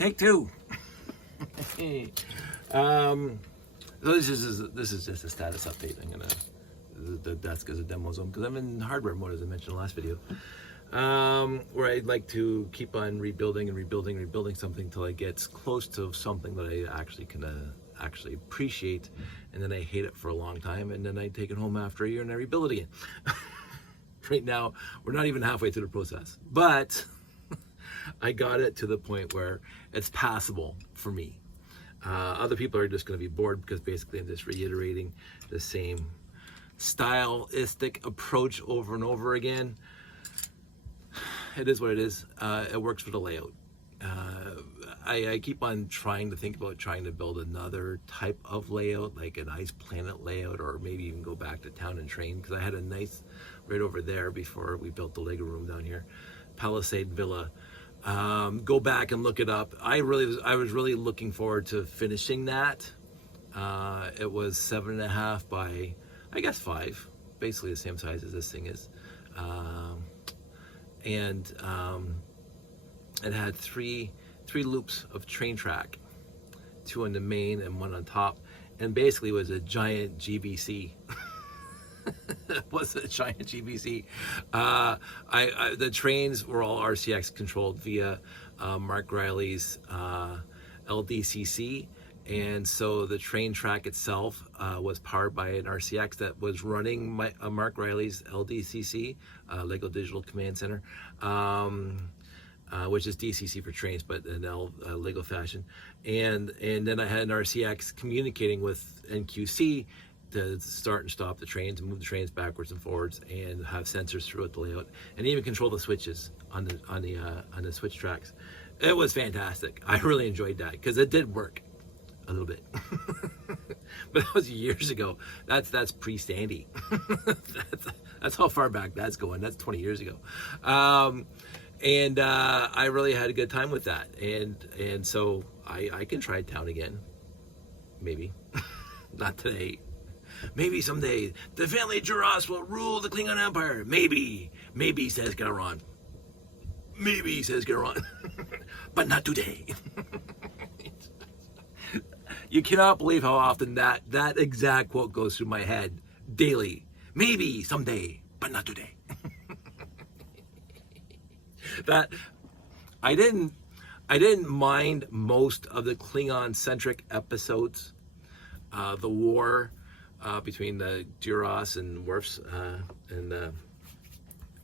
Take two. So this is just a status update. I'm gonna the desk is a demo zone because I'm in hardware mode, as I mentioned in the last video, where I'd like to keep on rebuilding something till I get close to something that I actually can actually appreciate, and then I hate it for a long time, and then I take it home after a year and I rebuild it again. Right now, we're not even halfway through the process, but I got it to the point where it's passable for me. Other people are just going to be bored because basically I'm just reiterating the same stylistic approach over and over again. It is what it is. It works for the layout. I keep on trying to think about trying to build another type of layout, like a nice planet layout, or maybe even go back to Town and Train, because I had a nice right over there before we built the Lego room down here, Palisade Villa. Go back and look it up. I was really looking forward to finishing that. It was 7.5 by, I guess, 5, basically the same size as this thing is. It had three loops of train track, 2 on the main and 1 on top, and basically was a giant GBC. It was a giant GBC. The trains were all RCX controlled via Mark Riley's LDCC, and so the train track itself was powered by an RCX that was running Mark Riley's LDCC, Lego Digital Command Center, which is DCC for trains, but in Lego fashion. And then I had an RCX communicating with NQC to start and stop the trains and move the trains backwards and forwards, and have sensors throughout the layout, and even control the switches on the switch tracks. It was fantastic. I really enjoyed that because it did work a little bit. But that was years ago. That's pre-Sandy. that's how far back that's going. That's 20 years ago. I really had a good time with that, and so I can try Town again, maybe. Not today. Maybe someday the family Duras will rule the Klingon Empire. Maybe, says Garon. Maybe, says Garon. But not today. You cannot believe how often that exact quote goes through my head daily. Maybe someday, but not today. That I didn't mind most of the Klingon-centric episodes. The war between the Duras and Worf's and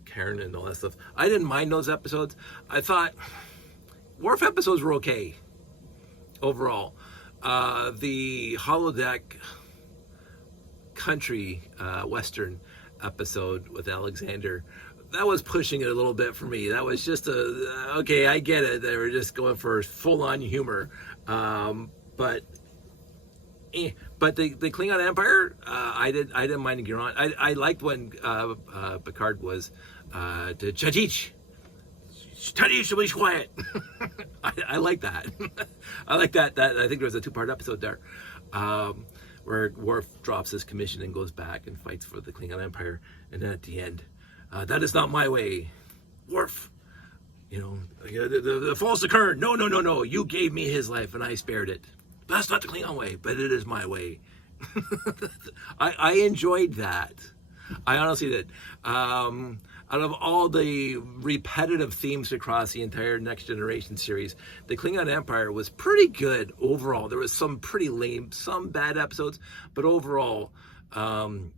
Karen and all that stuff. I didn't mind those episodes. I thought Worf episodes were okay overall. The holodeck country western episode with Alexander, that was pushing it a little bit for me. That was just okay, I get it. They were just going for full-on humor. But the Klingon Empire, I didn't mind Giron. I liked when Picard was to Chadich, be quiet. I like that. I like that. I think there was a 2-part episode there, where Worf drops his commission and goes back and fights for the Klingon Empire, and then at the end, that is not my way, Worf. You know, the false occurred. No. You gave me his life and I spared it. That's not the Klingon way, but it is my way. I enjoyed that. I honestly did. Out of all the repetitive themes across the entire Next Generation series, the Klingon Empire was pretty good overall. There was some pretty lame, some bad episodes, but overall, and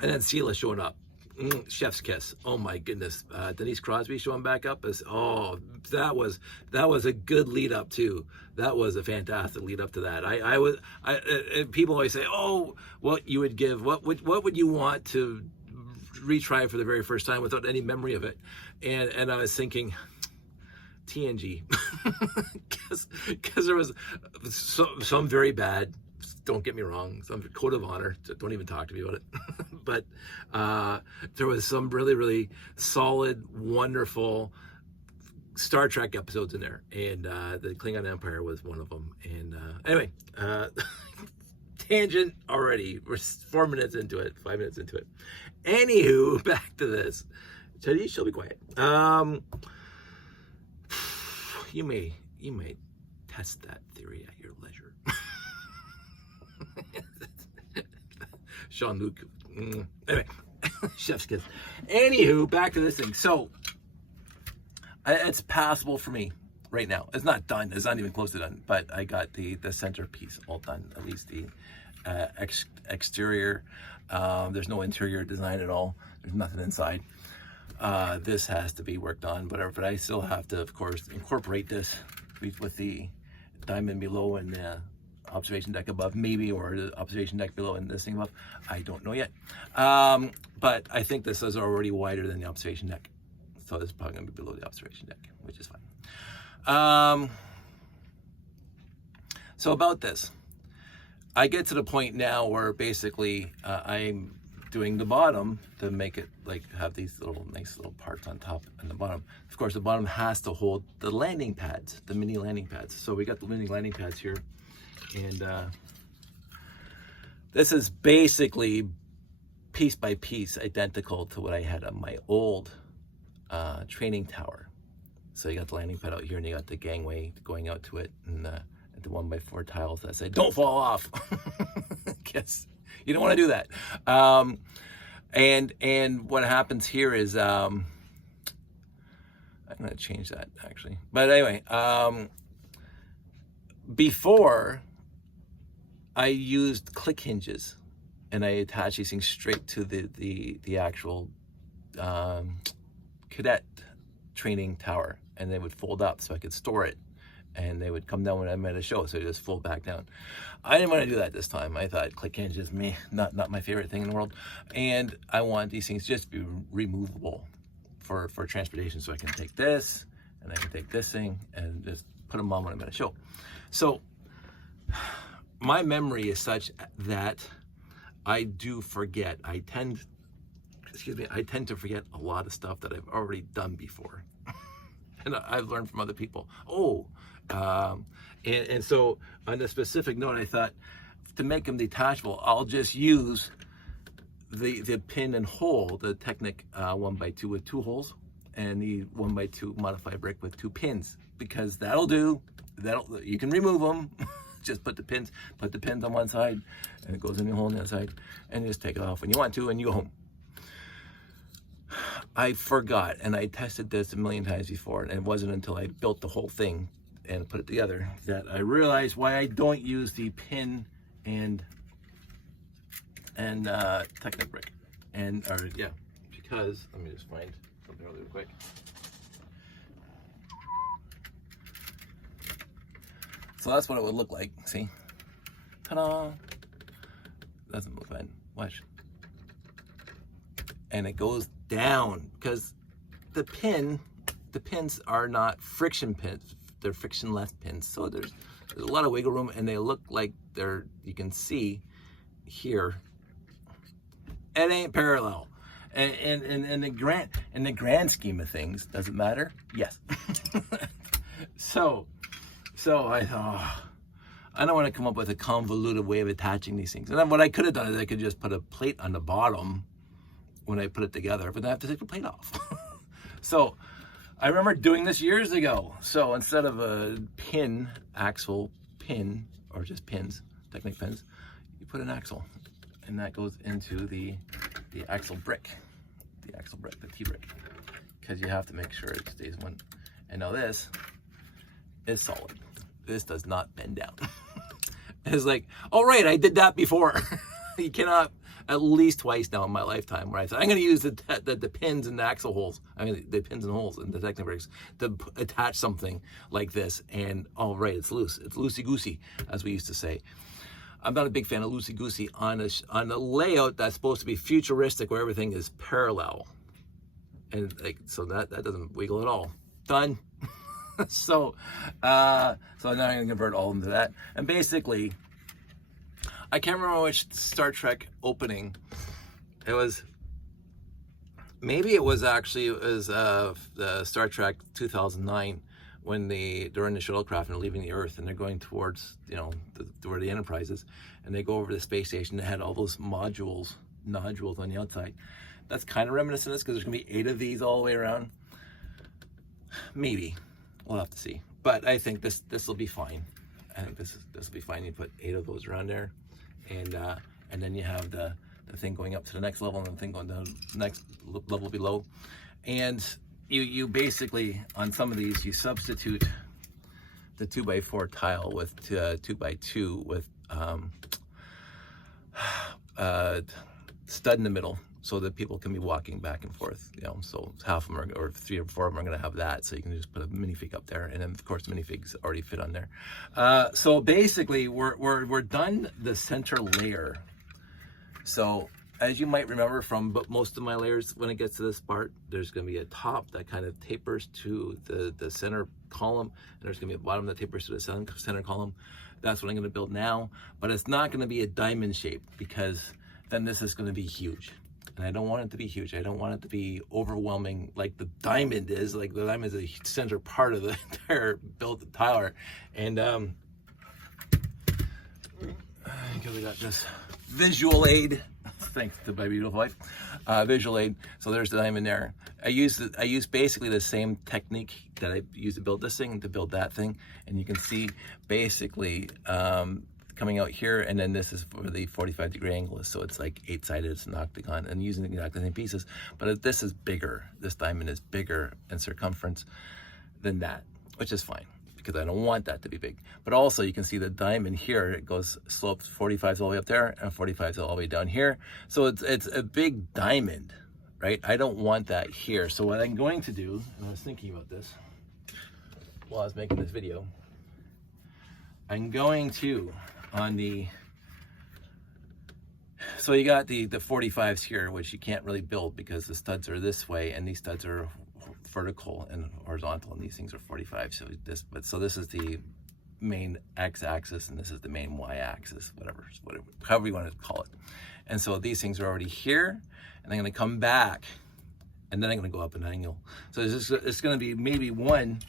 then Sela showing up. Chef's kiss. Oh my goodness. Denise Crosby showing back up as, that was a good lead up too. That was a fantastic lead up to that. People always say, what you would give, what would you want to retry for the very first time without any memory of it? And I was thinking TNG, because there was some very bad, don't get me wrong, some code of honor, don't even talk to me about it. But there was some really, really solid, wonderful Star Trek episodes in there, and the Klingon Empire was one of them. And anyway, tangent already. We're 4 minutes into it, 5 minutes into it. Anywho, back to this. Teddy, she'll be quiet. You may Test that theory at your leisure. Jean-Luc. Anyway, chef's kiss. Anywho, back to this thing. So, it's passable for me right now. It's not done. It's not even close to done. But I got the centerpiece all done. At least the exterior. There's no interior design at all. There's nothing inside. This has to be worked on, whatever. But I still have to, of course, incorporate this with the diamond below and the observation deck above, maybe, or the observation deck below and this thing above. I don't know yet. But I think this is already wider than the observation deck. So this is probably going to be below the observation deck, which is fine. So about this, I get to the point now where basically I'm doing the bottom to make it like have these little nice little parts on top and the bottom. Of course, the bottom has to hold the landing pads, the mini landing pads. So we got the mini landing pads here, and this is basically piece by piece identical to what I had on my old training tower. So you got the landing pad out here, and you got the gangway going out to it, and the 1x4 tiles that say "Don't fall off." Guess you don't want to do that. And what happens here is I'm going to change that actually. But anyway, before I used click hinges, and I attached these things straight to the actual cadet training tower, and they would fold up so I could store it, and they would come down when I'm at a show, so they just fold back down. I didn't want to do that this time. I thought click hinges, not my favorite thing in the world, and I want these things just to be removable for transportation, so I can take this and I can take this thing and just put them on when I'm at a show. So my memory is such that I do forget. I tend to forget a lot of stuff that I've already done before. And I've learned from other people. And so on a specific note, I thought to make them detachable, I'll just use the pin and hole, the Technic 1x2 with 2 holes, and the 1x2 modified brick with 2 pins, because that'll do. You can remove them. Just put the pins on one side, and it goes in the hole on the other side, and just take it off when you want to, and you go home. I forgot, and I tested this a million times before, and it wasn't until I built the whole thing and put it together that I realized why I don't use the pin and Technic brick. Because let me just find something really quick. So that's what it would look like. See? Ta-da! Doesn't look bad. Watch. And it goes down because the pins are not friction pins. They're frictionless pins. So there's a lot of wiggle room, and they look like you can see here, it ain't parallel. And in the grand scheme of things, does it matter? Yes. So I thought, I don't want to come up with a convoluted way of attaching these things. And then what I could have done is I could just put a plate on the bottom when I put it together, but I have to take the plate off. So I remember doing this years ago. So instead of a axle pin, or just pins, Technic pins, you put an axle, and that goes into the axle brick, the T-brick, because you have to make sure it stays one. And now this is solid. This does not bend down. It's like, all right, I did that before. You cannot, at least twice now in my lifetime, where I said, I'm going to use the pins and the axle holes, the pins and holes in the Technic bricks to attach something like this, and all right, it's loose. It's loosey-goosey, as we used to say. I'm not a big fan of loosey-goosey on a layout that's supposed to be futuristic, where everything is parallel. And so that doesn't wiggle at all. Done. So now I'm going to convert all into that. And basically, I can't remember which Star Trek opening it was. Maybe it was the Star Trek 2009, when they're in the shuttlecraft and they're leaving the Earth, and they're going towards, where the Enterprise is, and they go over to the space station. They had all those nodules on the outside. That's kind of reminiscent of this, because there's going to be 8 of these all the way around. Maybe. We'll have to see. but I think this will be fine. I think this will be fine. You put 8 of those around there, and then you have the thing going up to the next level, and the thing going down the next level below. And you basically, on some of these, you substitute the 2x4 tile with 2x2 with stud in the middle, so that people can be walking back and forth, you know. So half of them are, or 3 or 4 of them are going to have that, so you can just put a minifig up there, and then of course the minifigs already fit on there. So basically we're done the center layer. So as you might remember from most of my layers, when it gets to this part, there's going to be a top that kind of tapers to the center column, and there's going to be a bottom that tapers to the center column. That's what I'm going to build now, but it's not going to be a diamond shape, because then this is going to be huge. And I don't want it to be huge. I don't want it to be overwhelming like the diamond is. Like the diamond is a center part of the entire built tile. And because I got this visual aid, thanks to my beautiful wife, visual aid. So there's the diamond there. I use basically the same technique that I used to build this thing to build that thing. And you can see basically coming out here, and then this is for the 45-degree angle, so it's like 8-sided, it's an octagon, and using exactly the same pieces. But this is bigger, this diamond is bigger in circumference than that, which is fine, because I don't want that to be big. But also you can see the diamond here, it goes slopes 45s all the way up there and 45s all the way down here. So it's a big diamond, right? I don't want that here. So what I'm going to do, and I was thinking about this while I was making this video, I'm going to, on the, so you got the 45s here, which you can't really build because the studs are this way, and these studs are vertical and horizontal, and these things are 45. So this is the main x-axis, and this is the main y-axis, whatever, however you want to call it. And so these things are already here, and I'm going to come back, and then I'm going to go up an angle. So it's going to be maybe one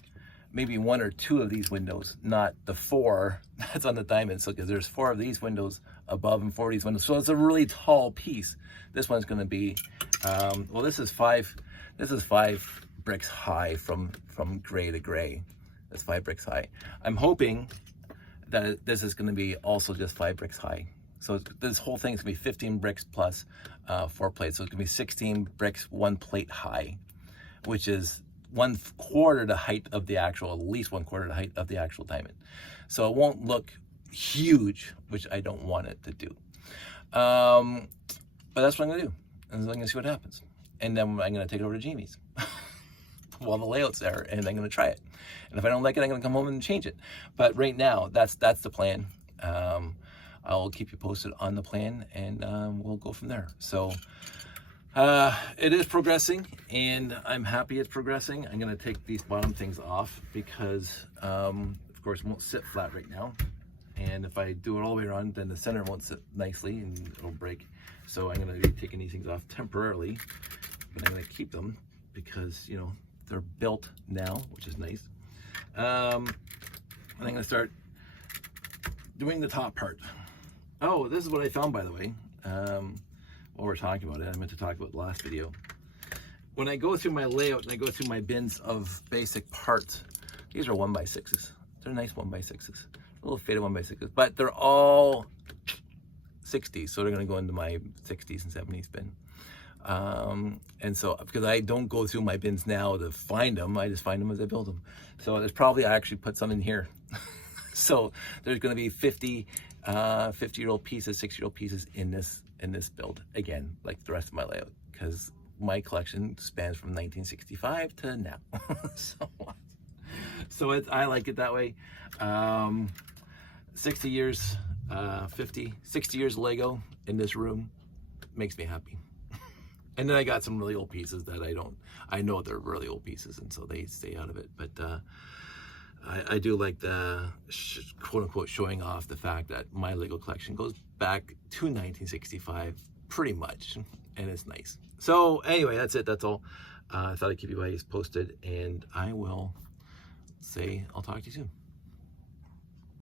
or 2 of these windows, not the 4 that's on the diamond. So because there's 4 of these windows above and 4 of these windows, so it's a really tall piece. This one's going to be well, this is 5 bricks high from gray to gray. That's 5 bricks high. I'm hoping that this is going to be also just 5 bricks high. So this whole thing is going to be 15 bricks plus 4 plates. So it's going to be 16 bricks, 1 plate high, which is 1/4 the height of the actual, at least 1/4 the height of the actual diamond. So it won't look huge, which I don't want it to do. But that's what I'm gonna do. And I'm gonna see what happens. And then I'm gonna take it over to Jamie's while the layout's there, and I'm gonna try it. And if I don't like it, I'm gonna come home and change it. But right now, that's the plan. I'll keep you posted on the plan, and we'll go from there. So it is progressing, and I'm happy it's progressing. I'm going to take these bottom things off because, of course, it won't sit flat right now. And if I do it all the way around, then the center won't sit nicely and it'll break. So I'm going to be taking these things off temporarily, but I'm going to keep them because, you know, they're built now, which is nice. And I'm going to start doing the top part. Oh, this is what I found, by the way. While we're talking about it, I meant to talk about the last video. When I go through my layout and I go through my bins of basic parts, these are 1x6s. They're nice 1x6s, a little faded 1x6s, but they're all 60s, so they're going to go into my 60s and 70s bin. And so, because I don't go through my bins now to find them, I just find them as I build them. So there's probably, I actually put some in here. So there's going to be 50-year-old pieces, 60-year-old pieces in this build, again, like the rest of my layout, because my collection spans from 1965 to now. So I like it that way. 60 years, 60 years Lego in this room makes me happy. And then I got some really old pieces that I know they're really old pieces, and so they stay out of it. But I do like the quote-unquote showing off the fact that my Lego collection goes back to 1965 pretty much, and it's nice. So anyway, that's it. That's all. I thought I'd keep you guys posted, and I will say I'll talk to you soon.